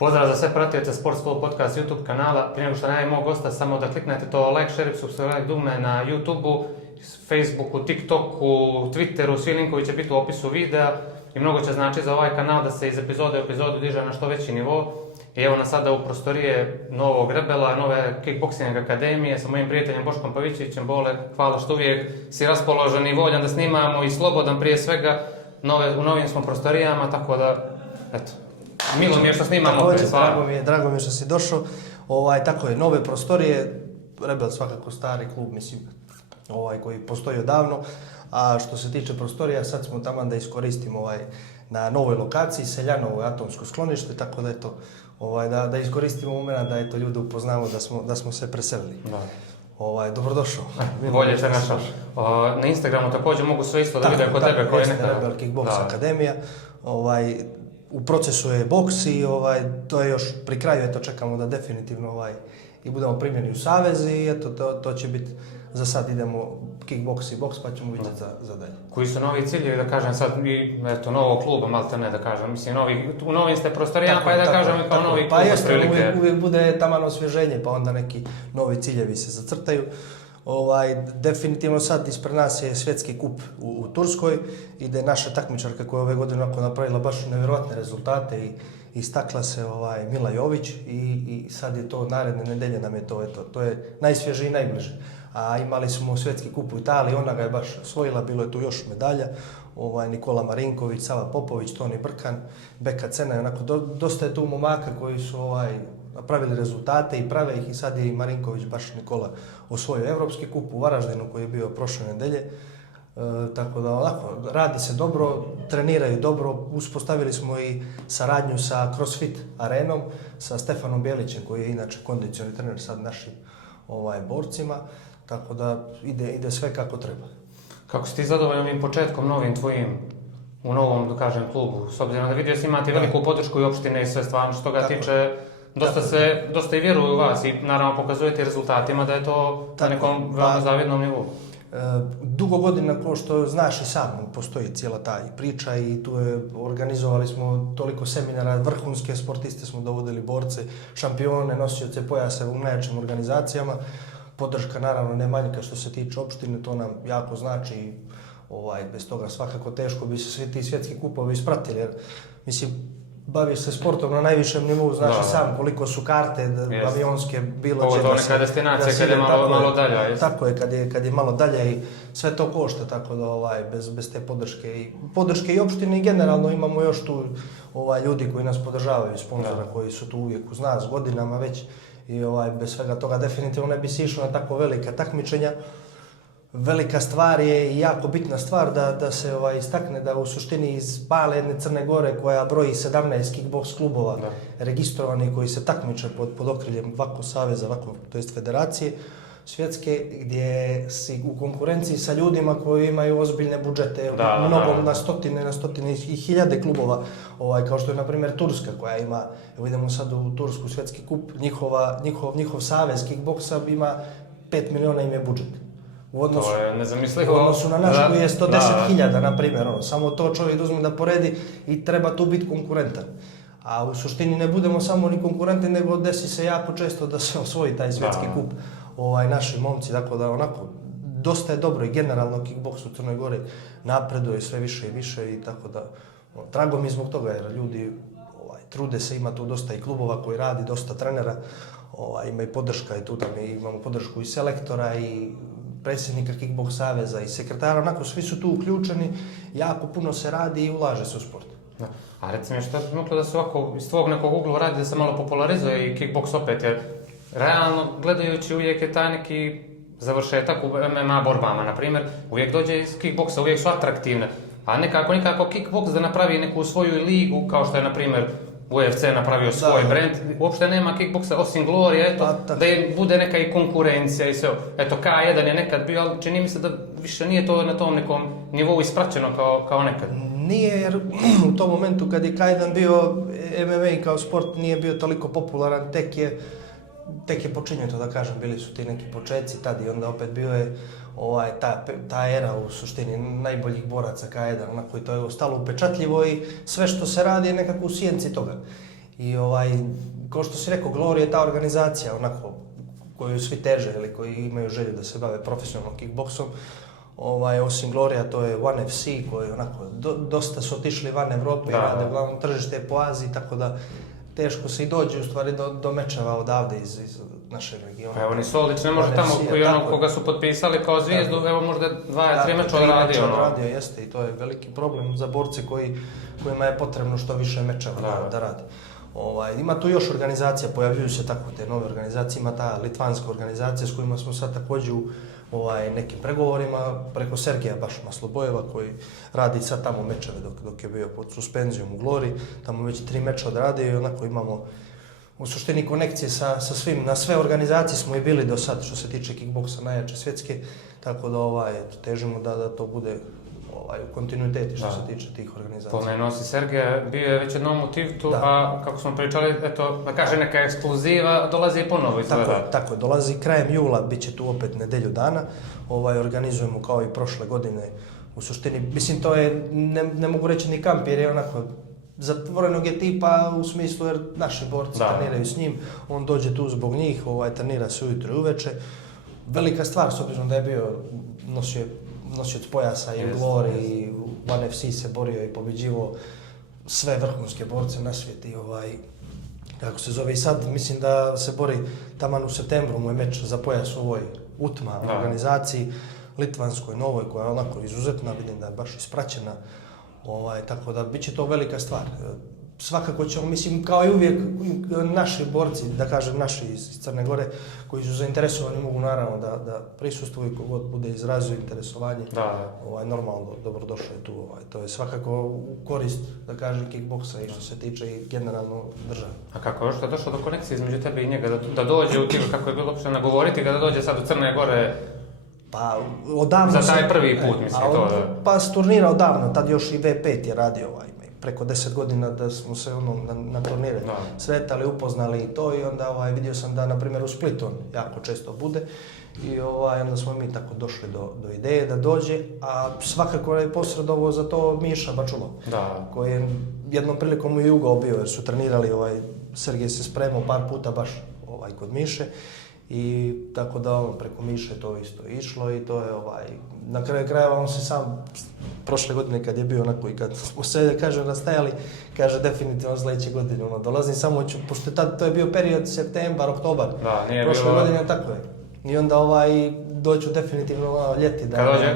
Pozdrav za sve pratioce Sport School podcast YouTube kanala. Prije nego što najavim mog gosta, samo da kliknete to like, share, subscribe dugme na YouTubeu, Facebooku, TikToku, Twitteru, svi linkovi će biti u opisu videa i mnogo će znači za ovaj kanal da se iz epizode u epizodu diže na što veći nivo. I evo nas sada u prostorije novog Rebela, nove kickboxing akademije sa mojim prijateljem Boškom Pavićevićem. Bole, hvala što uvijek si raspoložen i voljan da snimamo i slobodan prije svega. U novim smo prostorijama, tako da, eto, milo mi je što snimamo. Drago mi je što si došao. Tako je, nove prostorije, Rebel svakako stari klub, mislim, koji postoji odavno. A što se tiče prostorija, sad smo tamo da iskoristimo na novoj lokaciji, Seljanovo atomsko sklonište, tako da eto, da iskoristimo moment da eto ljude upoznamo da smo se preselili. Da. Dobrodošao. Bolje te našao. Na Instagramu također mogu sve isto da vide kod tebe koji neka... Rebel Kickbox Akademija. U procesu je boks i to je još pri kraju, eto čekamo da definitivno i budemo primljeni u savez i eto to će biti, za sad idemo kickboks i boks pa ćemo vidjeti za dalje. Koji su novi ciljevi, da kažem sad, i eto novog kluba, malte ne da kažem, mislim u novim ste prostorijama pa je da kažem i kao novi klub. Pa jeste, uvijek bude taman osvježenje pa onda neki novi ciljevi se zacrtaju. Definitivno sad ispred nas je svjetski kup u Turskoj, ide naša takmičarka koja ove godine napravila baš nevjerojatne rezultate i istakla se Mila Jović i sad je to naredne nedelje nam je to je najsvježije i najbliže. A imali smo svjetski kup u Italiji, ona ga je baš osvojila, bilo je tu još medalja, Nikola Marinković, Sava Popović, Toni Brkan, Beka Cena, onako dosta je tu momaka koji su napravili rezultate i prave ih i sad je i Marinković, baš Nikola, osvojio Evropski kup u Varaždinu koji je bio prošle nedelje. Tako da radi se dobro, treniraju dobro, uspostavili smo i saradnju sa CrossFit arenom, sa Stefanom Bjelićem koji je inače kondicioni trener sad našim borcima, tako da ide sve kako treba. Kako si ti zadovoljan ovim početkom novim tvojim u novom, da kažem, klubu? S obzirom da vidio si imate veliku podršku i opštine i sve stvarno što ga tiče, dosta i vjeruju u vas i naravno pokazujete rezultatima da je to na nekom veoma zavidnom nivou. Dugo godina, kao što znaš i sam, postoji cijela ta priča i tu organizovali smo toliko seminara, vrhunske sportiste smo dovodili, borce, šampione, nosioce pojasa u najjačim organizacijama. Podrška naravno ne manjka što se tiče opštine, to nam jako znači i bez toga svakako teško bi se svi ti svjetski kupovi ispratili, jer mislim, baviš se sportom na najvišem nivou, znaš i sam koliko su karte avionske bilo će. Ovo je neka destinacija kad je malo dalje. Tako je, kad je malo dalje i sve to košta, tako da bez te podrške i opštine i generalno imamo još tu ljudi koji nas podržavaju, sponzora koji su tu uvijek uz nas godinama već i bez svega toga definitivno ne bi se išlo na tako velika takmičenja. Velika stvar je i jako bitna stvar da se istakne da u suštini iz male jedne Crne Gore koja broji 17 kickboks klubova registrovanih koji se takmiče pod okriljem ovako saveza, to jest federacije svjetske, gdje si u konkurenciji sa ljudima koji imaju ozbiljne budžete, mnogo na stotine i hiljade klubova, kao što je na primjer Turska koja ima, evo idemo sad u Tursku svjetski kup, njihov savez kickboksa ima 5 miliona im je budžet. U odnosu na naš koji je 110.000, na primjer, samo to čovjek uzme da poredi i treba tu biti konkurentan. A u suštini ne budemo samo ni konkurenti, nego desi se jako često da se osvoji taj svjetski kup naši momci, tako da onako dosta je dobro i generalno kickboks u Crnoj Gori napreduje sve više i više i tako da drago mi je zbog toga jer ljudi trude se, ima tu dosta i klubova koji radi, dosta trenera, ima i podrška i tu imamo podršku i selektora i predsjednika Kickboks saveza i sekretara, onako svi su tu uključeni, jako puno se radi i ulaže se u sport. Da. A reci mi što bi moglo da se ovako iz tvojeg nekog ugla radi da se malo popularizuje i kickboks opet, jer realno gledajući uvijek je taj neki završetak u MMA borbama, na primjer, uvijek dođe iz kickboksa, uvijek su atraktivne, a nikako kickboks da napravi neku svoju ligu kao što je na primjer UFC napravio svoj brand, uopšte nema kickboksa osim Glorije, da bude neka i konkurencija i sve. Eto, K1 je nekad bio, ali čini mi se da više nije to na tom nekom nivou ispraćeno kao nekad. Nije, jer u tom momentu kad je K1 bio, MMA kao sport nije bio toliko popularan, tek je počinjeno, da kažem, bili su ti neki početci tad i onda opet bio je ta era u suštini najboljih boraca K1, onako i to je ostalo upečatljivo i sve što se radi je nekako u sjenci toga. I kao što si rekao, Glory je ta organizacija onako koju svi teže ili koji imaju želju da se bave profesionalnom kickboksom. Osim Gloria, to je One FC koji onako dosta su otišli van Evrope i rade uglavnom tržište po Aziji, tako da teško se i dođe u stvari do mečeva odavde iz našeg regiona. Pa evo ni Solić ne može tamo koji koga su potpisali kao zvijezdu, evo možda 2-3 meča odradio. Odradio jeste i to je veliki problem za borce kojima je potrebno što više mečeva da radi. Ima tu još organizacija, pojavljuju se tako te nove organizacije, ima ta litvanska organizacija s kojima smo sad također u nekim pregovorima preko Sergeja baš Maslobojeva koji radi sad tamo mečeve dok je bio pod suspenzijom u Glory, tamo već 3 meča odradio i onako imamo u suštini konekcije sa svim, na sve organizacije smo i bili do sad što se tiče kickboksa najjače svjetske, tako da težimo da to bude u kontinuiteti što se tiče tih organizacija. Pomenuo si Sergeja, bio je već jednom u Tivtu, a kako smo pričali, eto, da kaže neka ekskluziva, dolazi i ponovo izgleda. Tako, dolazi krajem jula, bit će tu opet nedelju dana, organizujemo kao i prošle godine, u suštini, mislim to je, ne mogu reći ni kamp jer je onako zatvorenog je tipa u smislu jer naši borci treniraju s njim, on dođe tu zbog njih, trenira se ujutro i uveče. Velika stvar s obzirom da je bio nosioc pojasa i u Glory i u One FC se borio i pobjeđivao sve vrhunske borce na svijet i kako se zove i sad mislim da se bori taman u septembru mu je meč za pojas u ovoj UTMA organizaciji litvanskoj novoj koja je onako izuzetna, vidim da je baš ispraćena, tako da bit će to velika stvar. Svakako ćemo, mislim, kao i uvijek, naši borci, da kažem naši iz Crne Gore, koji su zainteresovani, mogu naravno da prisustvuju kogod bude izrazio interesovanje. Normalno, dobrodošlo je tu. To je svakako u korist, da kažem, kickboksa i što se tiče i generalno države. A kako je što je došlo do konekcije između tebe i njega, da dođe u Tivtu, kako je bilo uopšte nagovoriti ga da dođe sad u Crne Gore? Pa, odavno za taj prvi put, mislim, to da... Pa, s turnira odavno, tad još i V5 je radio preko 10 godina da smo se na turnire sretali, upoznali i to i onda vidio sam da, na primjer, u Splitu on jako često bude i onda smo mi tako došli do ideje da dođe, a svakako je posredovao za to Miša Bačulov, koji je jednom prilikom i ugao bio jer su trenirali, Sergej se spremao par puta baš kod Miše i tako da preko Miše to isto išlo i to je na kraju krajeva on se sam prošle godine kad je bio onako i kad smo se rastajali, kaže definitivno sljedeće godine dolazim, samo ću, pošto to je bio period septembar, oktobar, prošle godine tako je. I onda doću definitivno ljeti.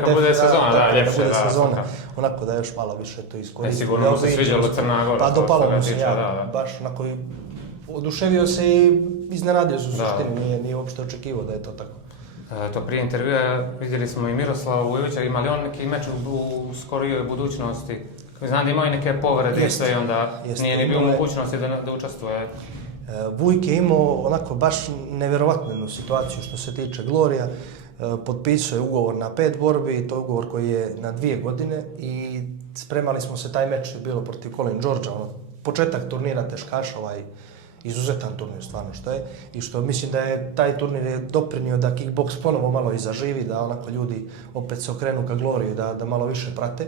Kad bude sezona, ljepše. Kad bude sezona, onako da još malo više to iskoristim. Sigurno mu se sviđalo Crna Gora. Pa dopalo mu se baš onako i oduševio se i iznenadio se u suštini, nije uopšte očekivao da je to tako. To prije intervjua vidjeli smo i Miroslava Vujovića, ima li on neki meč u skorijoj budućnosti? Znam da imao i neke povrede i sve i onda nije ni bio u mogućnosti da učestvuje. Vujk je imao onako baš nevjerovatnu situaciju što se tiče Glorija. Potpisao je ugovor na 5 borbi i to je ugovor koji je na 2 godine i spremali smo se, taj meč je bilo protiv Colin Georgea, početak turnira teškaša, izuzetan turnir stvarno što je i što mislim da je taj turnir je doprinio da kickboks ponovo malo i zaživi, da onako ljudi opet se okrenu ka Gloriji, da malo više prate.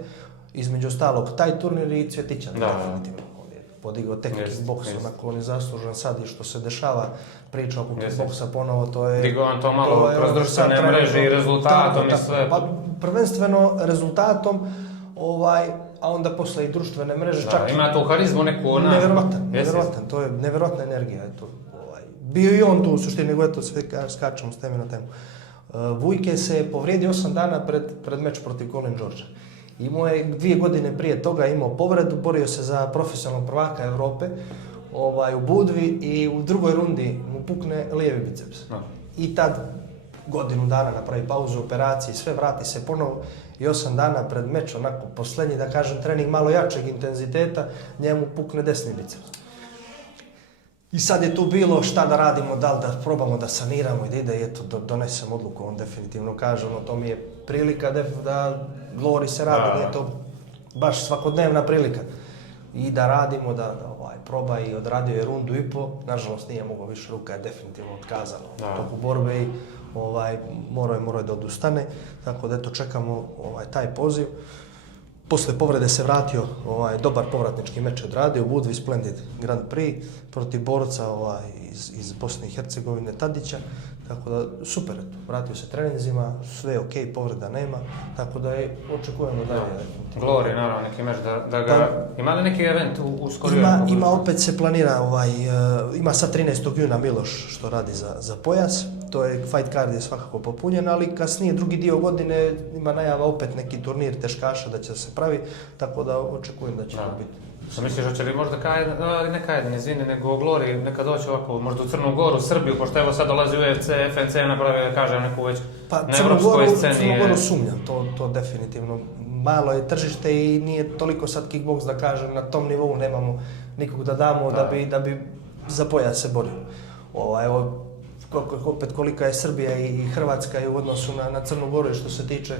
Između ostalog taj turnir i Cvjetića definitivno. On je podigao tek kickboks, onako on je zaslužan sad i što se dešava priča oko kickboksa ponovo, to je... Digao on to malo kroz društvene mreže i rezultatom i sve. Pa prvenstveno rezultatom, a onda posle i društvene mreže čak... Ima tu harizmu neku ona... Nevjerovatan, to je nevjerovatna energija. Bio i on tu u suštini, nego eto sve skačemo s teme na temu. Vujke se povrijedio 8 dana pred meč protiv Colin Georgea. Imao je 2 godine prije toga imao povredu, borio se za profesionalnog prvaka Evrope u Budvi i u drugoj rundi mu pukne lijevi biceps. I tad godinu dana napravi pauzu, operaciji, sve vrati se ponovo i 8 dana pred meč, onako posljednji, da kažem, trening malo jačeg intenziteta, njemu pukne desni biceps. I sad je tu bilo šta da radimo, da li da probamo da saniramo i da ide i eto, donesem odluku, on definitivno kaže, to mi je prilika da Glory se radi, nije to baš svakodnevna prilika. I da radimo, da proba i odradio je rundu i po, nažalost nije mogao više, ruka je definitivno otkazala u toku borbe i morao je da odustane, tako da eto čekamo taj poziv. Posle povrede se vratio, dobar povratnički meč je odradio, Woodley Splendid Grand Prix protiv borca iz Bosne i Hercegovine, Tadića. Tako da, super, eto, vratio se treninzima, sve je okej, povreda nema, tako da očekujemo dalje. Glory, naravno, neki meč da ga... Ima li neki event u skorijoj? Ima, opet se planira, ima sad 13. juna Miloš što radi za pojas, to je fight card je svakako popunjen, ali kasnije drugi dio godine ima najava opet neki turnir teškaša da će se pravi, tako da očekujem da će to biti. Što misliš, hoće li možda ne Kajedan, izvini, nego Glory neka doći ovako, možda u Crnu Goru, Srbiju, pošto evo sad dolazi UFC, FNC, napravio, da kažem, neku već na evropskoj sceni. Crnu Goru sumnjam, to definitivno. Malo je tržište i nije toliko sad kickboks, da kažem, na tom nivou nemamo nikog da damo da bi za pojas se borio. Evo, opet kolika je Srbija i Hrvatska i u odnosu na Crnu Goru što se tiče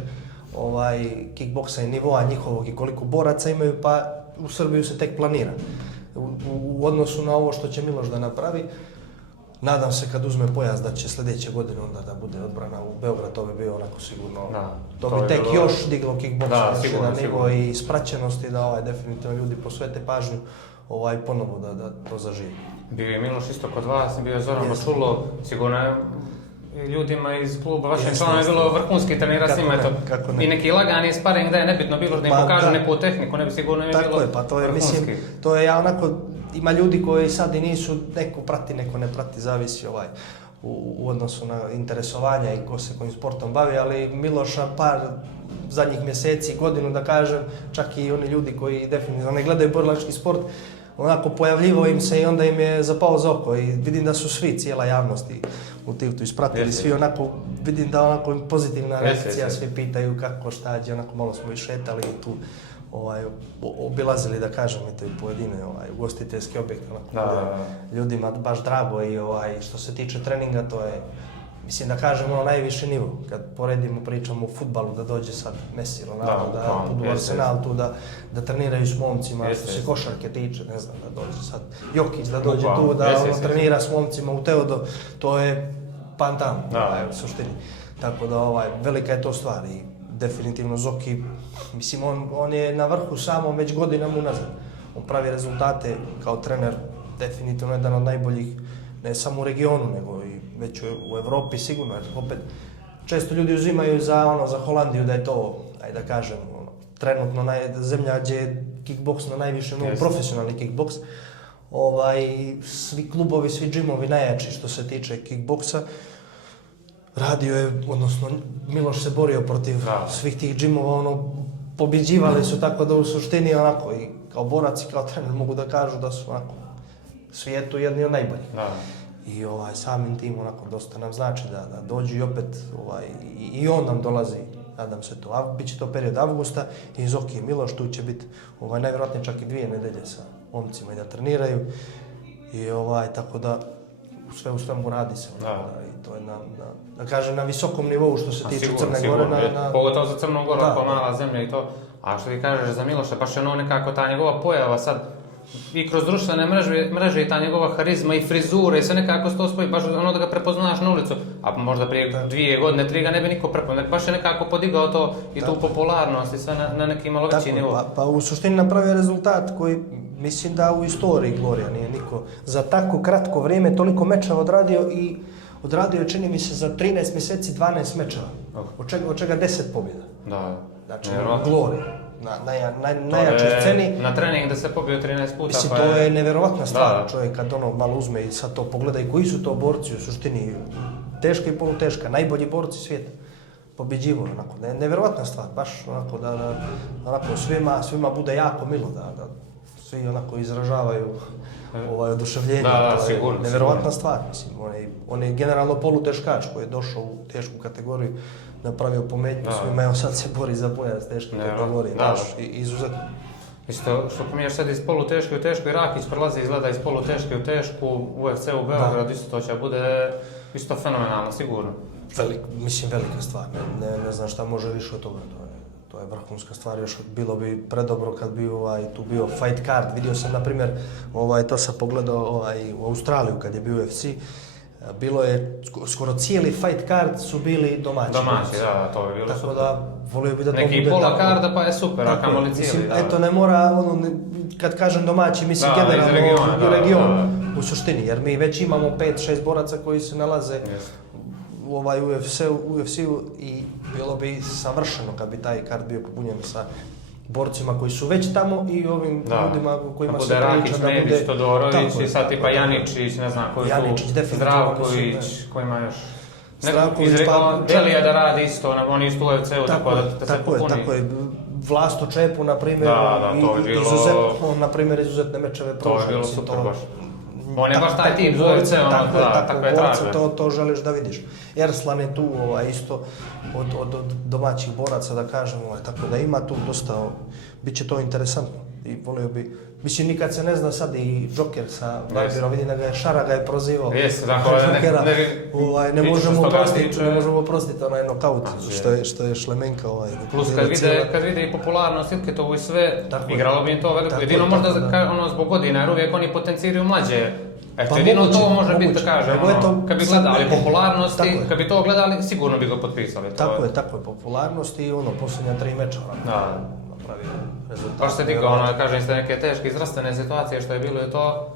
kickboksa i nivoa njihovog i koliko boraca imaju, pa u Srbiju se tek planira. U odnosu na ovo što će Miloš da napravi, nadam se kad uzme pojas da će sljedeće godine onda da bude odbrana u Beograd, to bi bio onako sigurno. To bi tek još diglo kickboksa na nivo i ispraćenosti da definitivno ljudi posvete pažnju ponovo da to zaživi. Bio je Miloš isto kod vas, bio je Zoran Bačulo, sigurno je ljudima iz kluba, vašim članom je bilo vrhunski trenira s njima, i neki lagani sparing da je nebitno bilo da im pokažu neku tehniku, ne bi sigurno im je bilo vrhunski. Tako je, mislim, to je onako, ima ljudi koji sad i nisu, neko prati, neko ne prati, zavisi u odnosu na interesovanja i ko se kojim sportom bavi, ali Miloša par zadnjih mjeseci, godinu da kažem, čak i oni ljudi koji definitivno ne gledaju borilački sport, onako pojavljivo im se i onda im je zapao za oko i vidim da su svi, cijela javnost i u TikToku ispratili, svi onako, vidim da onako pozitivna reakcija, svi pitaju kako, šta će, onako malo smo i šetali i tu obilazili, da kažem, i pojedine ugostiteljske objekte, ljudima baš drago i što se tiče treninga, to je, mislim da kažemo, najviši nivo. Kad poredimo, pričamo o fudbalu, da dođe sad Messi, Ronaldo, da budu u Arsenal tu, da treniraju s momcima, što se košarke tiče, ne znam, da dođe sad Jokić, da dođe tu, da trenira s momcima u Teodo, to je pantan, u suštini. Tako da, velika je to stvar i definitivno Zoki, mislim, on je na vrhu samom već godinama unazad. On pravi rezultate kao trener, definitivno jedan od najboljih, ne samo u regionu, nego i već u Evropi sigurno, jer opet često ljudi uzimaju za Holandiju da je to, ajde da kažem, trenutno zemlja gdje je kickboks na najvišem nivou, profesionalni kickboks. Svi klubovi, svi džimovi najjači što se tiče kickboksa. Radio je, odnosno Miloš se borio protiv svih tih džimova, pobjeđivali su, tako da u suštini onako i kao borac i kao trener mogu da kažu da su onako svijetu jedni od najboljih. I samim tim onako dosta nam znači da dođu i opet i on nam dolazi, nadam se to, bit će to period avgusta i Zoki i Miloš, tu će biti najvjerojatnije čak i 2 nedelje sa momcima i da treniraju i tako da sve u svemu radi se i to je da kažem na visokom nivou što se tiče Crne Gore. Pogotovo za Crnu Goru, kao mala zemlja i to, a što ti kažeš za Miloša, baš je nekako ta njegova pojava sad i kroz društvene mreže i ta njegova harizma i frizure i sve nekako se to spoji, baš da ga prepoznaš na ulicu, a možda prije 2 godine, 3 ga ne bi niko prepoznao, baš je nekako podigao to i tu popularnost i sve na neki malo veći nivo. Pa u suštini napravio rezultat koji mislim da u istoriji Gloria nije niko za tako kratko vrijeme toliko mečeva odradio je, čini mi se, za 13 mjeseci 12 mečeva, od čega 10 pobjeda. Znači, Gloria. Na najjačoj sceni. Na trening da se pobio 13 puta. Mislim, to je nevjerovatna stvar. Čovjek kad malo uzme i sad to pogleda i koji su to borci u suštini, teška i poluteška, najbolji borci svijeta. Pobjeđivo, onako, nevjerovatna stvar, baš onako da svima bude jako milo, da svi onako izražavaju oduševljenje. To je nevjerovatna stvar, mislim, on je generalno poluteškač koji je došao u tešku kategoriju, napravio pometnju svima, evo sad se bori za pojas teške kategorije, baš izuzetno. Isto što pominješ sad iz poluteške u tešku i Rakić prelazi izgleda iz poluteške u tešku, UFC u Beograd, isto to će bude isto fenomenalno, sigurno. Velika stvar, ne znam šta može više od toga, to je vrhunska stvar, još bilo bi predobro kad bi tu bio fight card, vidio sam na primjer, to sam pogledao u Australiju kad je bio UFC, Bilo je, skoro cijeli fight card su bili domaći. Domaći, da, to je bilo tako super. Da, volio bi da to neki bude pola tako. karda pa je super, a kamoli cijeli. Mislim, da. eto, ne mora, kad kažem domaći, mislim da, generalno region, da. u suštini, jer mi već imamo 5-6 boraca koji se nalaze u UFC-u i bilo bi savršeno kad bi taj kart bio popunjen sa borcima koji su već tamo i ovim ljudima o kojima se priča da bude... Rakić, Medić, Todorović i sad tipa Janičić, ne znam koji tu, Zdravković, ko ima još... Zdravković, Delija da radi isto, oni isto u UFC-u, tako da se popuni. Tako je, Vlasto Čepu, na primjer, izuzetne mečeve pruža. To je bilo super baš. On je baš taj tip za UFC, takve tražbe. To želiš da vidiš. Erslan je tu isto od domaćih boraca, da kažemo, tako da ima tu dosta, bit će to interesantno i volio bi. Mislim, nikad se ne zna sad i Joker sa Barbirom, vidim da Šara ga je prozivao. Jeste, tako ne možemo oprostiti onaj nokaut, što je Šlemenka. Plus kad vide i popularnost Ilketovu i sve, igralo bi im to veliko. Jedino možda zbog godina, jer uvijek oni potenciraju mlađe. Eto, jedino to može biti, da kažem, kad bi gledali popularnosti, kad bi to gledali, sigurno bi ga potpisali. Tako je, popularnost i posljednja 3 meča. Napravio rezultat. Baš se digao, da kažem, iz neke teške zdravstvene situacije što je bilo i to...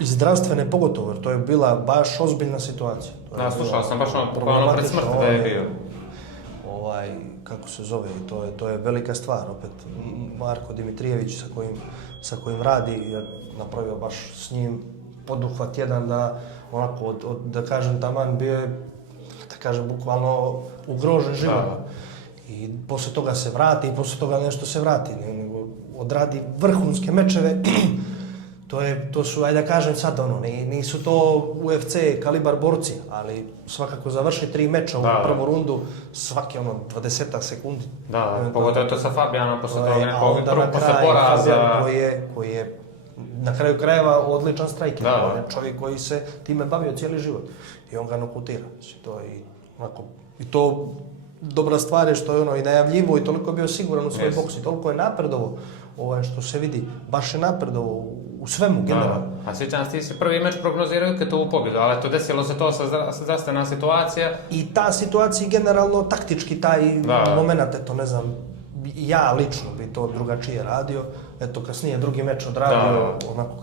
Iz zdravstvene pogotovo, jer to je bila baš ozbiljna situacija. Da, slušao sam baš ono pred smrti da je bio. Kako se zove, to je velika stvar, opet Marko Dimitrijević sa kojim radi, je napravio baš s njim poduhvat jedan da onako, da kažem, taman bio je, da kažem, bukvalno ugrožen život. I poslije toga se vrati i poslije toga nešto se vrati, nego odradi vrhunske mečeve. To su, ajde da kažem sad, nisu to UFC kalibar borci, ali svakako završi 3 meča u prvu rundu, svaki 20 sekundi. Da, pogotovo to sa Fabijanom, posle toga nekog posle poraza. Koji je na kraju krajeva odličan strajker, čovjek koji se time bavio cijeli život i on ga nokutira. I to dobra stvar je što je i najavljivo i toliko je bio siguran u svoj boksi, toliko je napredovao, što se vidi, baš je napredovao u svemu, generalno. A sjećam se, ti si prvi meč prognozirao Ilketovu pobjedu, ali eto, desilo se to sa zdravstvena situacija. I ta situacija generalno, taktički taj moment, eto, ne znam, ja lično bi to drugačije radio, eto, kasnije drugi meč odradio onako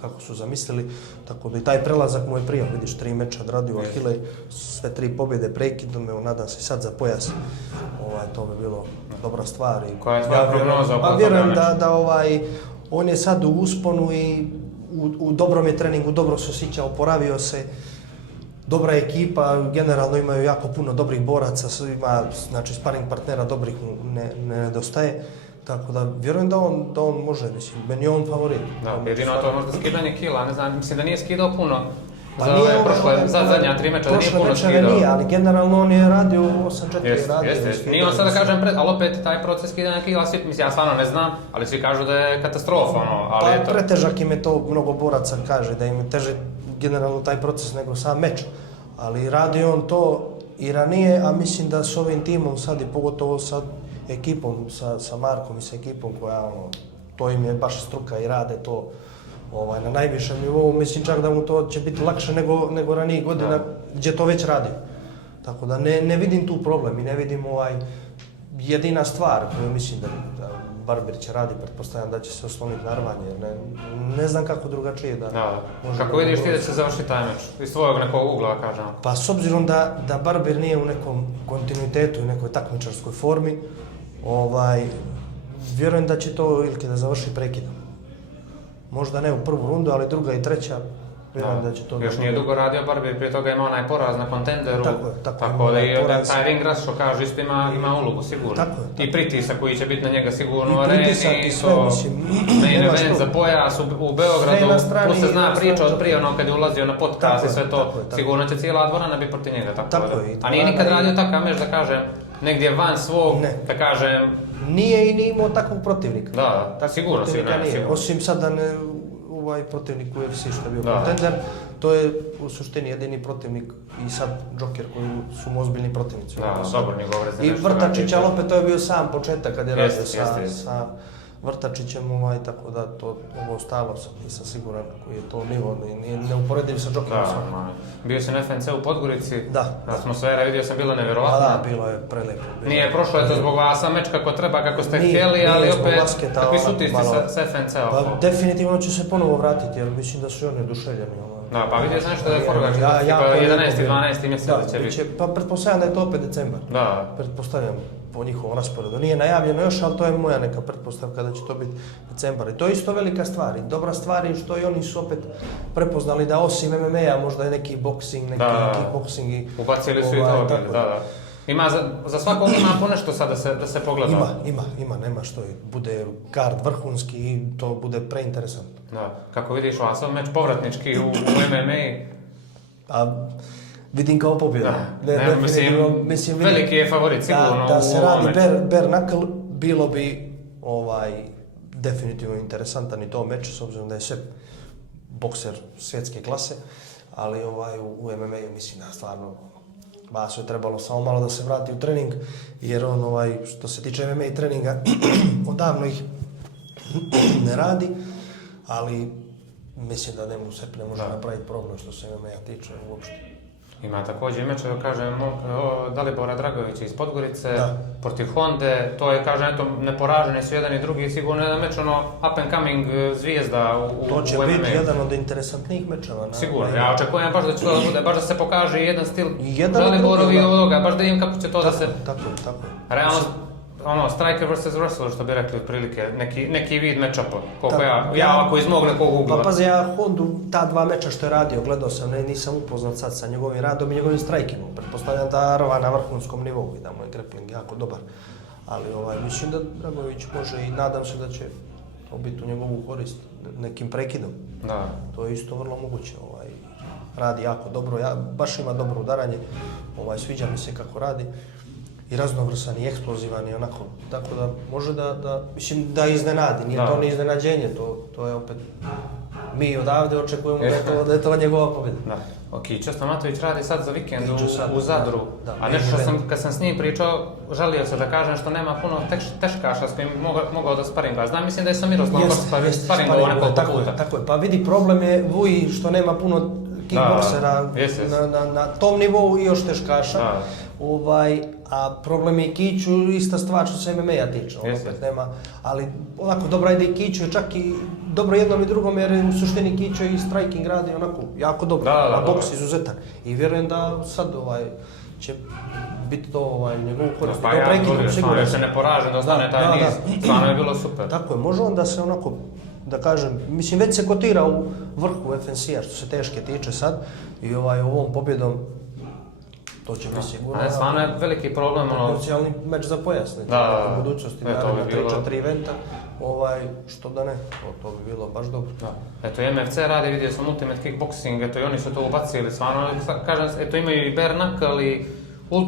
kako su zamislili, tako da i taj prelazak mu je prijao, vidiš, 3 meča odradio Ahile, sve 3 pobjede prekidom, nadam se sad za pojas, to bi bilo dobra stvar. Koja je tvoja prognoza? Pa vjerujem da on je sad u usponu i u dobrom je treningu, dobro se osjeća, oporavio se, dobra ekipa, generalno imaju jako puno dobrih boraca, ima, znači, sparing partnera dobrih ne nedostaje, tako da vjerujem da on može, mislim, meni je on favorit. Da, jedino to je možda skidanje kila, ne znam, mislim da nije skidao puno. Za zadnja 3 meča da nije puno skidao. Nije, ali generalno on je radio 8-4 Jeste. Nije on sada da kažem, ali opet taj proces skidanja kila, mislim, ja stvarno ne znam, ali svi kažu da je katastrofa, ali eto. Pa pretežak im je to, mnogo boraca kaže, da im je teže generalno taj proces nego sam meč. Ali radi on to i ranije, a mislim da s ovim timom sad i pogotovo sa ekipom, sa Markom i sa ekipom koja, to im je baš struka i rade to na najvišem nivou, mislim čak da mu to će biti lakše nego ranijih godina gdje to već radi. Tako da ne vidim tu problem i ne vidim jedina stvar koju mislim da Barber će radi, pretpostavljam da će se osloniti na rvanje, jer ne znam kako drugačije da... Kako vidiš ti da će se završiti taj meč? Iz tvojeg nekog ugla, kažem. Pa s obzirom da Barber nije u nekom kontinuitetu i nekoj takmičarskoj formi, vjerujem da će to Ilke da završi prekidom. Možda ne u prvu rundu, ali druga i treća, vjerujem da će to... Još nije dugo radio Barber, prije toga ima onaj poraz na Contenderu, tako da i taj ring rast što kaže isto ima ulogu sigurno. I pritisak koji će biti na njega sigurno u areni, main event za pojas u Beogradu, plus se zna priča od prije kad je ulazio na podcast i sve to, sigurno će cijela dvorana biti protiv njega. A nije nikad radio takav meč, da kažem, negdje van svog, da kažem... Nije i nije imao takvog protivnika. Da, sigurno. Osim sada protivnik UFC što je bio Contender, to je u suštini jedini protivnik i sad Joker koji su mu ozbiljni protivnici. Da, dobro, njegov rezervni. I Vrtačić, ali opet to je bio sam početak kad je radio vrtačićem, tako da to ovo ostalo sam, nisam siguran koji je to nivo, neuporediv sa Džokima. Bio si na FNC u Podgorici, Da. Atmosfera, vidio sam, bilo nevjerovatno. Da, bilo je prelijepo. Nije prošlo je to zbog vas meč kako treba, kako ste htjeli, ali opet, kakvi su utisci sa FNC-a? Pa definitivno ću se ponovo vratiti, jer mislim da su i oni oduševljeni. Da, pa vidio sam nešto da je Forgač, tipa 11. i 12. mjesec da će biti. Pa pretpostavljam da je to opet decembar. Da. Pretpostavljam po njihovom rasporedu. Nije najavljeno još, ali to je moja neka pretpostavka da će to biti decembar. I to je isto velika stvar. I dobra stvar je što i oni su opet prepoznali da osim MMA-a možda je neki boksing, neki kickboksing i... Ubacili su i to, da. Ima, za svakog ima ponešto sad da se pogleda. Ima, nema što je. Bude kard vrhunski i to bude preinteresantno. Da, kako vidiš ovakav meč povratnički u MMA? A vidim kao pobjeda. Mislim, veliki je favorit sigurno. Da se radi bare knuckle, bilo bi definitivno interesantan i to meč, s obzirom da je sve bokser svjetske klase, ali u MMA-u mislim da stvarno Vasu je trebalo samo malo da se vrati u trening, jer on, što se tiče MMA treninga, odavno ih ne radi, ali mislim da njemu se ne može napraviti problem što se MMA tiče uopšte. Ima također meč, kažem, Dalibora Dragovića iz Podgorice, protiv Honde, to je, kažem, eto, neporaženi su jedan i drugi, sigurno jedan meč, up and coming zvijezda u MMA. To će biti jedan od interesantnijih mečeva. Sigurno, ja očekujem baš da će to da bude, baš da se pokaže jedan stil Daliborov i ovoga, baš da vidim kako će to da se... Tako. Realno, striker vs. wrestler, što bi rekli otprilike, neki vid match-upa, koliko ja ako iz mog nekog ugla. Pa pazi, ja Hondu, ta dva meča što je radio, gledao sam, nisam upoznat sad sa njegovim radom i njegovim strajkingom. Pretpostavljam da rova na vrhunskom nivou i da mu je grappling jako dobar. Ali mislim da Dragović može i nadam se da će to biti u njegovu korist nekim prekidom. Da. To je isto vrlo moguće. Radi jako dobro, baš ima dobro udaranje, sviđa mi se kako radi. I raznovrsan i eksplozivan i onako, tako da može mislim da iznenadi, nije to ni iznenađenje, to je opet, mi odavde očekujemo da je to njegova pobjeda. Da. Kićo Stamatović radi sad za vikend u Zadru, a nešto kad sam s njim pričao, žalio se da kažem što nema puno teškaša s kojim mogao da sparinga. Znam, mislim da je sa Miroslavom sparingovao nekoliko puta. Tako je, pa vidi, problem je Vuji što nema puno kickboksera na tom nivou i još teškaša. A problem je i Kiću, ista stvar što se MMA-a tiče, opet nema, ali onako dobra ide i Kiću, čak i dobro jednom i drugom, jer u suštini Kiću i striking radi onako jako dobro, a boks izuzetan. I vjerujem da sad će biti to njegov korist. Pa ja volio, stvarno se ne poražem, da ostane taj niz, stvarno je bilo super. Tako je, može onda se onako, da kažem, mislim već se kotira u vrhu FNC-a što se teške tiče sad i ovom pobjedom to će biti sigurno. Stvarno je veliki problem. Potencijalni meč za pojas. U budućnosti, naravno 3-4 eventa, što da ne, to bi bilo baš dobro. Eto, MFC radi, vidio sam Ultimate Kickboxing, eto i oni su to ubacili, stvarno, kažem, eto imaju i bare knuckle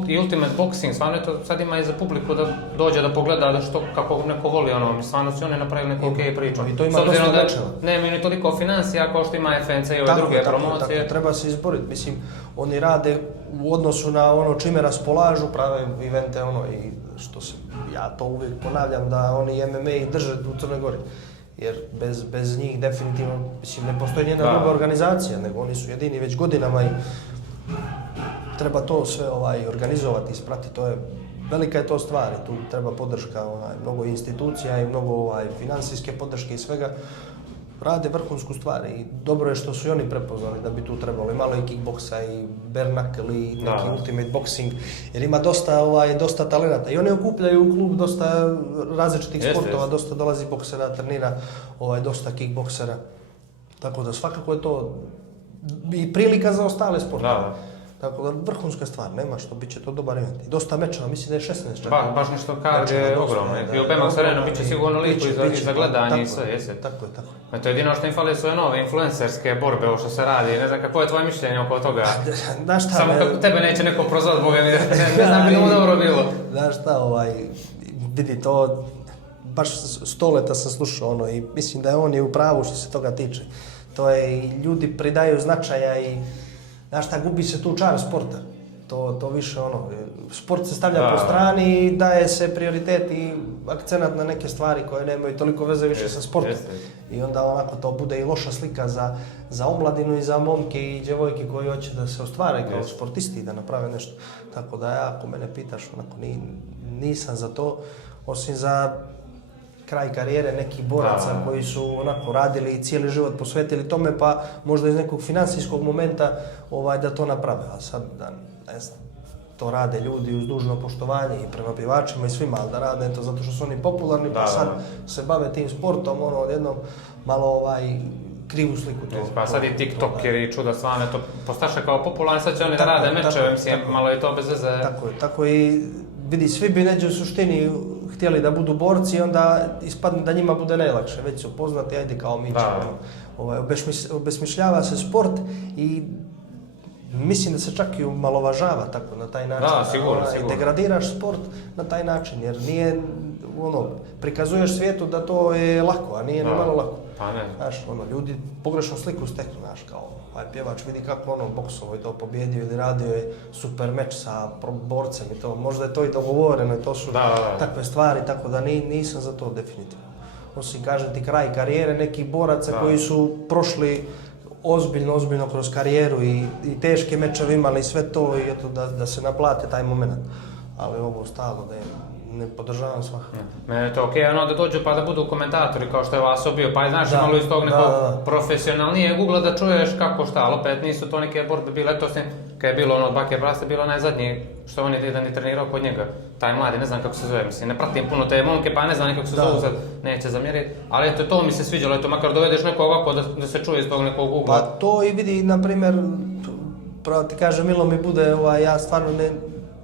i Ultimate Boxing, stvarno to sad ima i za publiku da dođe da pogleda kako neko voli stvarno su oni napravili neku okej priču. I to ima dosta mečeva. Nemaju ni toliko financija kao što ima FNC i ove druge promocije. Tako, treba se izboriti, mislim, oni rade u odnosu na ono čime raspolažu, prave evente i što se, ja to uvijek ponavljam da oni MMA drže u Crnoj Gori. Jer bez njih definitivno, mislim, ne postoji nijedna druga organizacija, nego oni su jedini već godinama i treba to sve organizovati, ispratiti, velika je to stvar i tu treba podrška, mnogo institucija i mnogo financijske podrške i svega. Rade vrhunsku stvar i dobro je što su i oni prepoznali da bi tu trebalo i malo i kickboksa i bare knuckle i neki ultimate boxing, jer ima dosta talenata i oni okupljaju u klub dosta različitih sportova, dosta dolazi boksera, trenira dosta kickboksera, tako da svakako je to i prilika za ostale sportove. Tako da vrhunska stvar, nema što, bit će to dobar event. I dosta mečeva, mislim da je 16 čak. Baš nešto kard je ogromno. I u Bemax Arena bit će sigurno lijepo i za gledanje i sve, jesi? Tako je. Eto, jedino što im fali su nove influencerske borbe, ovo što se radi. Ne znam, kako je tvoje mišljenje oko toga? Samo kako tebe neće neko prozvat, Boga mi, ne znam bi mu dobro bilo. Znaš šta, vidi to, baš 100 leta sam slušao i mislim da je on u pravu što se toga tiče. To je, ljudi pridaju značaja i znaš šta, gubi se tu čar sporta. To više sport se stavlja po strani i daje se prioritet i akcenat na neke stvari koje nemaju toliko veze više sa sportom. I onda onako to bude i loša slika za omladinu i za momke i djevojke koji hoće da se ostvare kao sportisti i da naprave nešto. Tako da ja, ako mene pitaš, onako, nisam za to, osim za kraj karijere nekih boraca koji su onako radili i cijeli život posvetili tome, pa možda iz nekog financijskog momenta da to naprave. A sad, ne znam, to rade ljudi uz dužno poštovanje i prema pjevačima i svima, ali da rade to zato što su oni popularni, pa sad se bave tim sportom, odjednom malo krivu sliku to. Pa sad i tiktokeri i čuda slane to postaše kao popularni, sad će oni da rade mečeve, mislim, malo je to bez veze. Tako i vidi, svi bi neđe u suštini htjeli da budu borci i onda ispadne da njima bude najlakše, već su poznati, ajde kao mi ćemo. Obesmišljava se sport i mislim da se čak i umalovažava tako na taj način. Da, sigurno. Degradiraš sport na taj način, jer nije, prikazuješ svijetu da to je lako, a nije ni malo lako. Pa ne. Znaš, ljudi pogrešnu sliku steknu, znaš, kao pjevač vidi kako boksovo i to pobjedio ili radio je super meč sa borcem i to, možda je to i dogovoreno i to su takve stvari, tako da nisam za to definitivno. Osim, kažem ti, kraj karijere nekih boraca koji su prošli ozbiljno kroz karijeru i teške mečeve imali sve to i eto da se naplate taj moment. Ali ovo stalo da je ne podržavam svakako. Mene je to okej, da dođu pa da budu komentatori kao što je Vaso bio, pa znaš malo iz tog nekog profesionalnijeg ugla da čuješ kako šta, ali opet nisu to neke borbe bile, eto s njim, kad je bilo od Bake Braste, bilo najzadnji što on je jedan i trenirao kod njega, taj mladi, ne znam kako se zove, mislim, ne pratim puno te momke, pa ne znam kako se zovu, sad neće zamjeriti, ali eto to mi se sviđalo, eto makar dovedeš nekog ovako da se čuje iz tog nekog ugla. Pa to i vidi, na primjer, pravo ti kažem, milo mi bude, ja stvarno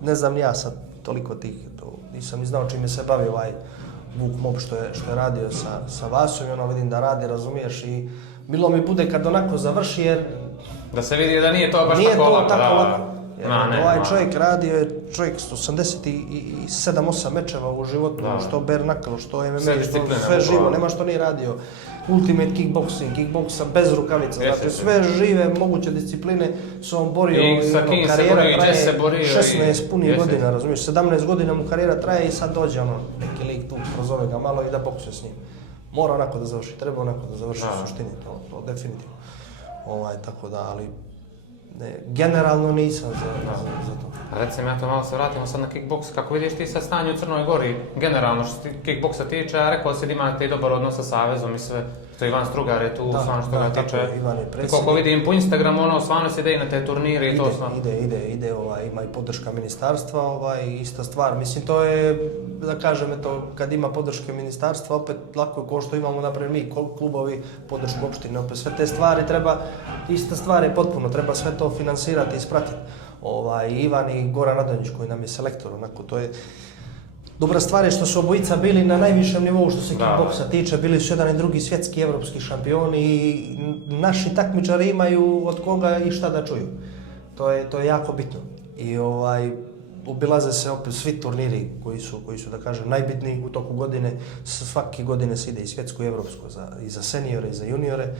ne znam ni ja sad toliko tih, nisam ni znao čime se bavi Vuk Mob što je radio sa Vasom i vidim da radi, razumiješ, i milo mi bude kad onako završi jer... Da se vidi da nije to baš tako lako. Jer čovjek radio je 87-8 mečeva u životu, što bare knuckle, što MMA, sve živo, nema što nije radio. Ultimate kickboxing, kickboksa bez rukavica, znači sve žive moguće discipline su on borio i karijera traje 16 punih godina, razumiješ, 17 godina mu karijera traje i sad dođe neki lik tu, prozove ga malo i da boksuje s njim. Mora onako da završi, treba onako da završi u suštini, to definitivno. Tako da, ali generalno nisam za to. Recimo, ja to malo se vratimo sad na kickboks, kako vidiš ti sad stanje u Crnoj Gori, generalno što se kickboksa tiče, a rekao si da imate i dobar odnos sa Savezom i sve, to Ivan Strugar je tu, stvarno što ga tiče. Ivan je predsjednik. Koliko vidim po Instagramu, stvarno se ide i na te turnire i to stvarno. Ide, ima i podrška ministarstva, ista stvar. Mislim, to je, da kažem, kad ima podrške ministarstva, opet lako je ko što imamo, naprimjer, mi, klubovi, podršku opštine, opet sve te stvari treba, ista stvar je potpuno, treba sve to finansirati i ispratiti. Ivan i Goran Radonjić koji nam je selektor, to je dobra stvar je što su obojica bili na najvišem nivou što se kickboksa tiče, bili su jedan i drugi svjetski evropski šampioni i naši takmičari imaju od koga i šta da čuju. To je jako bitno. I obilaze se opet svi turniri koji su da kažem najbitniji u toku godine, svake godine se ide i svjetsko i evropsko i za seniore i za juniore.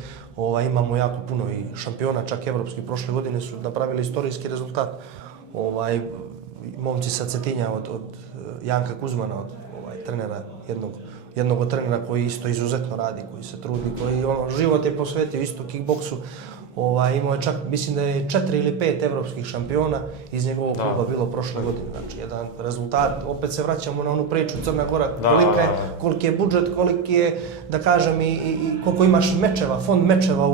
Imamo jako puno i šampiona, čak evropski, prošle godine su napravili istorijski rezultat. Momci sa Cetinja od Janka Kuzmana, od trenera, jednog od trenera koji isto izuzetno radi, koji se trudi, koji život je posvetio isto kickboksu. Imao je čak, mislim da je 4 ili 5 evropskih šampiona iz njegovog kluba bilo prošle godine. Znači, jedan rezultat, opet se vraćamo na onu priču Crna Gora, koliki je budžet, koliki je, da kažem, i koliko imaš mečeva, fond mečeva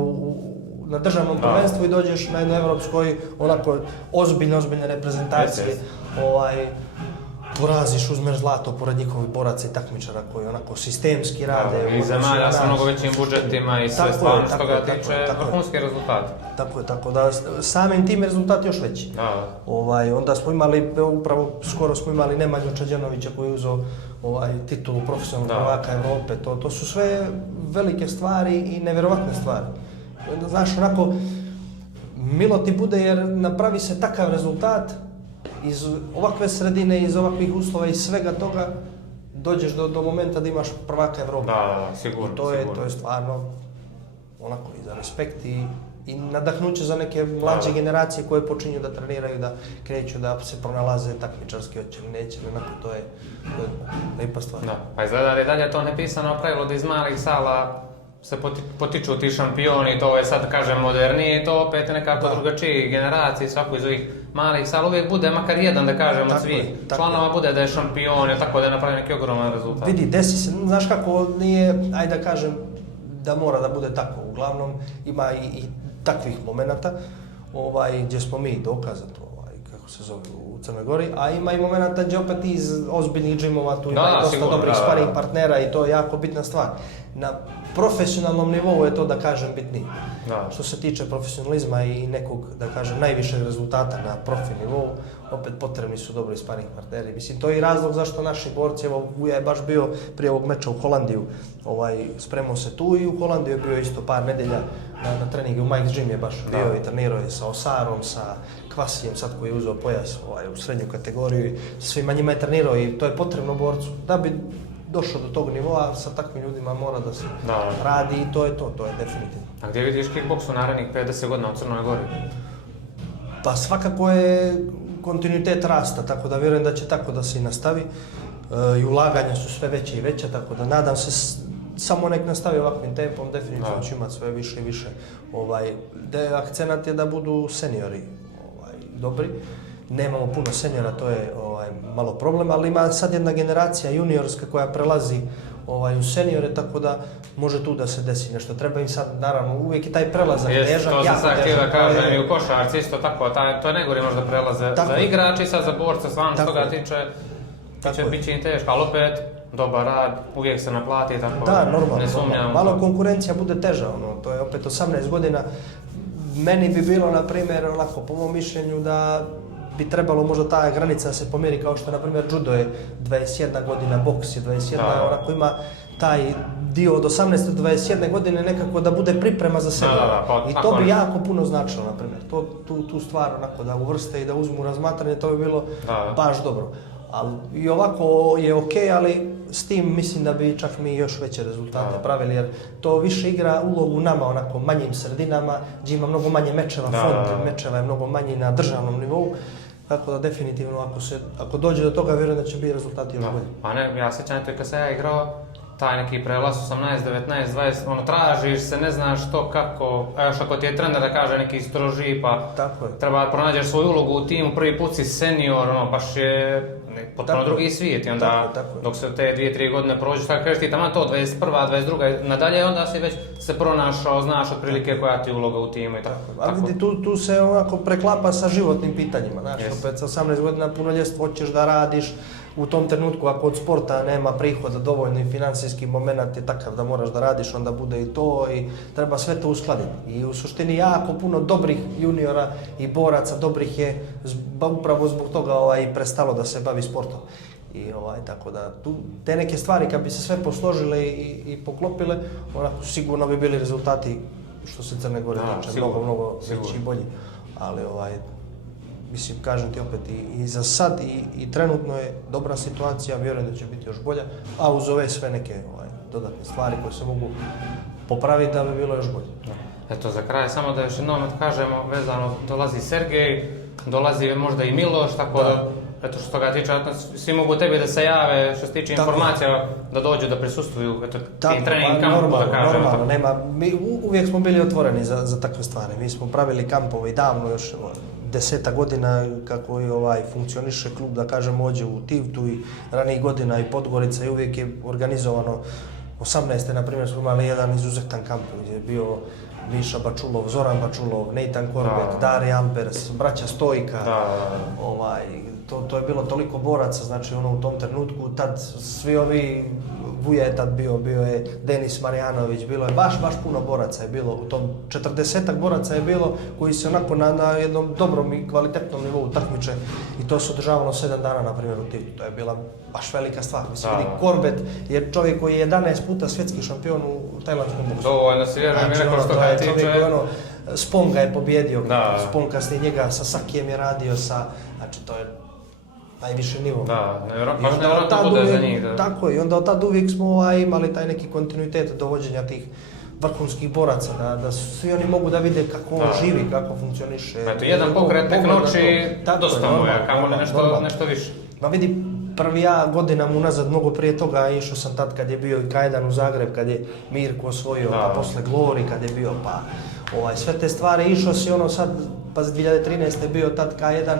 na državnom prvenstvu i dođeš na jednoj evropskoj, onako, ozbiljne reprezentacije. Poraziš, uzmeš zlato pored njihovih boraca i takmičara koji onako sistemski rade. I zemalja sa mnogo većim budžetima i sve stvarno što ga tiče vrhunski rezultati. Tako da samim tim rezultati još veći. Onda smo imali, upravo skoro smo imali Nemanju Čađanovića koji je uzeo titulu profesionalnog prvaka Evrope. To su sve velike stvari i nevjerovatne stvari. Znaš, onako, milo ti bude jer napravi se takav rezultat iz ovakve sredine, iz ovakvih uslova i svega toga dođeš do momenta da imaš prvaka Evrope. Da, sigurno. I to je stvarno onako i za respekt i i nadahnuće za neke mlađe generacije koje počinju da treniraju, da kreću, da se pronalaze takmičarski, hoće ili neće, onako to je lepa stvar. Da, pa izgleda da je dalje to nepisano pravilo da iz malih sala se potiču ti šampioni, to je sad kažem modernije, to opet nekako drugačiji generaciji, svako iz ovih malih sala uvijek bude makar jedan da kažem od svih članova bude da je šampion, tako da je napravio neki ogroman rezultat. Vidi, desi se, znaš kako nije, ajde da kažem, da mora da bude tako, uglavnom ima i takvih momenata gdje smo mi dokazati, kako se zove u Crnoj Gori, a ima i momenata gdje opet iz ozbiljnih džimova tu ima dosta dobrih sparing partnera i to je jako bitna stvar. Na profesionalnom nivou je to da kažem bitnije. Što se tiče profesionalizma i nekog, da kažem, najvišeg rezultata na profi nivou, opet potrebni su dobri sparing partneri. Mislim, to je i razlog zašto naši borci, evo Vuja je baš bio prije ovog meča u Holandiju, spremao se tu i u Holandiju je bio isto par nedelja na treningu, u Mike's Gym je baš bio i trenirao je sa Osarom, sa Kvasijem, sad koji je uzeo pojas u srednju kategoriju i svima njima je trenirao i to je potrebno borcu. Da bi došao do tog nivoa, sa takvim ljudima mora da se radi i to je definitivno. A gdje vidiš kickboks u narednih 50 godina u Crnoj Gori? Pa svakako je kontinuitet rasta, tako da vjerujem da će tako da se i nastavi. I ulaganja su sve veće i veće, tako da nadam se samo nek nastavi ovakvim tempom, definitivno će imati sve više i više. Akcenat je da budu seniori dobri. Nemamo puno seniora, to je malo problem, ali ima sad jedna generacija juniorska koja prelazi u seniore, tako da može tu da se desi nešto. Treba im sad, naravno, uvijek i taj prelazak težak, jako težak. To sam sad htio da kažem i u košarci isto tako, to je najgore možda prelaze za igrače i sad za borce, stvarno što ga tiče, bit će im teško, ali opet dobar rad, uvijek se naplati, tako da, ne sumnjam. Malo konkurencija bude teža, to je opet 18 godina. Meni bi bilo, na primjer, onako, po mom mišljenju, da bi trebalo možda ta granica da se pomjeri kao što, na primjer, judo je 21 godina, boks je 21, onako ima taj dio od 18 do 21 godine nekako da bude priprema za sebe. I to bi jako puno značilo, na primjer. Tu stvar onako da uvrste i da uzmu razmatranje, to bi bilo baš dobro. I ovako je okej, ali s tim mislim da bi čak mi još veće rezultate pravili, jer to više igra ulogu nama, onako manjim sredinama, gdje ima mnogo manje mečeva, fond mečeva je mnogo manji na državnom nivou. Tako da definitivno ako dođe do toga, vjerujem da će biti rezultati još bolji. Pa ne, ja sjećam to i kad sam ja igrao, taj neki prelaz 18, 19, 20, tražiš se, ne znaš što, kako, a još ako ti je trener da kaže neki stroži, pa treba pronađeš svoju ulogu u timu, prvi put si senior, baš je potpuno drugi svijet i onda dok se te 2-3 godine prođeš, tako kažeš ti tamo to, 21, 22, nadalje, onda si već se pronašao, znaš otprilike koja ti je uloga u timu i tako. Ali vidi, tu se onako preklapa sa životnim pitanjima, znaš, opet sa 18 godina punoljetstvo hoćeš da radiš, u tom trenutku ako od sporta nema prihoda dovoljno i financijski moment je takav da moraš da radiš, onda bude i to i treba sve to uskladiti. I u suštini jako puno dobrih juniora i boraca dobrih je upravo zbog toga prestalo da se bavi sportom. I tako da te neke stvari kad bi se sve posložile i poklopile, onako sigurno bi bili rezultati što se Crne Gore tiče, mnogo veći i bolji. Ali mislim, kažem ti opet, i za sad i trenutno je dobra situacija, vjerujem da će biti još bolja, a uz ove sve neke dodatne stvari koje se mogu popraviti da bi bilo još bolje. Eto, za kraj, samo da još jednom kažemo, vezano, dolazi Sergej, dolazi možda i Miloš, tako da, eto što ga tiče, svi mogu tebi da se jave, što se tiče informacija, da dođu, da prisustvuju, eto, tim trening kampu, da kažem. Normalno, mi uvijek smo bili otvoreni za takve stvari, mi smo pravili kampove i davno još 10 godina kako je funkcioniše klub, da kažem, ođe u Tivtu i ranijih godina i Podgorica i uvijek je organizovano. 18. na primjer smo imali jedan izuzetan kamp gdje je bio Miša Bačulov, Zoran Bačulov, Nathan Korbek, Dari Ampers, braća Stojka. To je bilo toliko boraca, znači u tom trenutku, tad svi ovi, Vuja je tad bio je Denis Marjanović, bilo je baš puno boraca je bilo, u tom 40-ak boraca je bilo koji se onako na jednom dobrom i kvalitetnom nivou takmiče i to se održavalo 7 dana, na primjer, u Tivtu. To je bila baš velika stvar. Mislim, vidi, Korbet je čovjek koji je 11 puta svjetski šampion u tajlandskom boksu. Dovoljno si vjerujem i neko što ga tiče. Spong ga je pobjedio, Spong kasnije njega sa Sakijem je radio, znači to je najviši nivo. Baš nevjerojatno bude za njih. Tako je, i onda od tad uvijek smo imali taj neki kontinuitet dovođenja tih vrhunskih boraca, da svi oni mogu da vide kako on živi, kako funkcioniše. Eto, jedan pokret tek noći, dosta mu je, kamo li nešto više. Ma vidi, prvi ja godinama unazad, mnogo prije toga, išao sam tad kad je bio i Kajdan u Zagreb, kad je Mirko osvojio, pa posle Glori kad je bio, pa sve te stvari, išao si ono sad, pa 2013. je bio tad K1,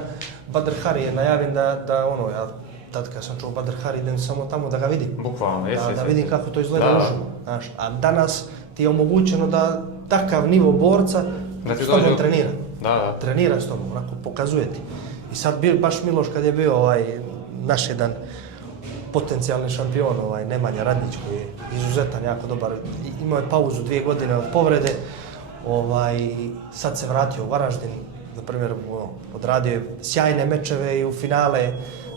Badr Hari je najavim da ono, ja tad kad sam čuo Badr Hari idem samo tamo da ga vidim. Bukvalno, da vidim kako to izgleda uživo, znaš. A danas ti je omogućeno da takav nivo borca s tobom trenira. Trenira s tobom, onako, pokazuje ti. I sad baš Miloš kad je bio naš jedan potencijalni šampion, Nemanja Radnić koji je izuzetan, jako dobar, imao je pauzu 2 godine od povrede, sad se vratio u Varaždin, na primjer odradio je sjajne mečeve i u finale,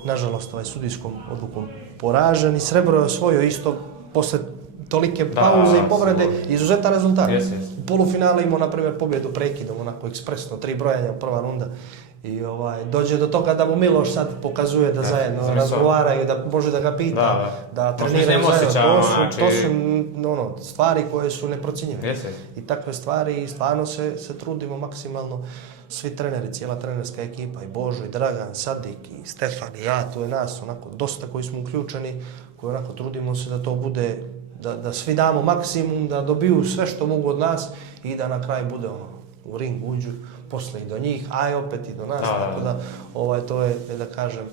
nažalost sudijskom odlukom poražen i srebro je osvojio isto posle tolike pauze i povrede, izuzetan rezultat. U polufinale imao, na primjer, pobjedu prekidom, onako ekspresno, 3 brojanja u prva runda. I dođe do toga da mu Miloš sad pokazuje da zajedno razgovaraju, da može da ga pita, da treniraju zajedno. To su stvari koje su neprocjenjive. I takve stvari, i stvarno se trudimo maksimalno, svi treneri, cijela trenerska ekipa, i Božo, i Dragan, Sadik, i Stefan, i ja, tu je nas, onako, dosta koji smo uključeni, koji onako trudimo se da to bude, da svi damo maksimum, da dobiju sve što mogu od nas i da na kraju bude u ring uđu, posle i do njih, a i opet i do nas, tako da to je, da kažem,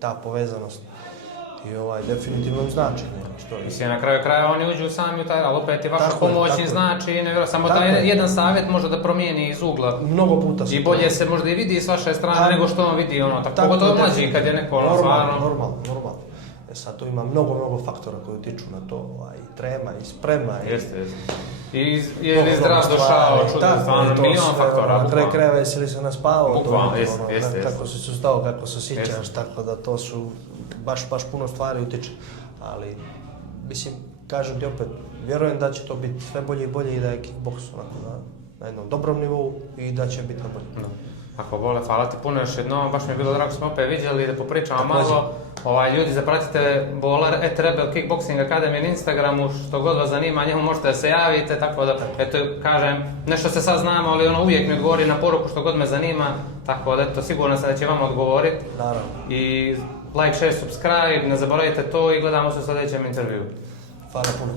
ta povezanost i definitivno im znači. Mislim, na kraju kraja oni uđu sami u taj, ali opet i vaša pomoć im znači, samo taj jedan savjet može da promijeni iz ugla. Mnogo puta se. I bolje se možda i vidi s vaše strane nego što on vidi, tako pogotovo mlađi kad je neko stvarno. Normalno. Sad tu ima mnogo faktora koji utiču na to, i trema, i sprema. Jeste. I je zdrav došao, čudan, stvarno, milion faktora. Na kraju krajeva jesi li se naspavao, bukvalno, kako si se ustao, kako se sjećaš, tako da to su baš puno stvari utiče. Ali, mislim, kažem ti opet, vjerujem da će to biti sve bolje i bolje i da je kickboks na jednom dobrom nivou i da će biti na bolje. Ako vole, hvala ti puno još jednom, baš mi je bilo drago smo opet vidjeli da popričamo malo. Ljudi, zapratite Bola @Rebel Kickboxing Academy na Instagramu, što god vas zanima, njemu možete da se javite, tako da, eto, kažem, nešto se sad znamo, ali uvijek mi odgovori na poruku što god me zanima, tako da, eto, sigurno sam da će vam odgovoriti. Naravno. I like, share, subscribe, ne zaboravite to i gledamo se u sljedećem intervju. Hvala puno.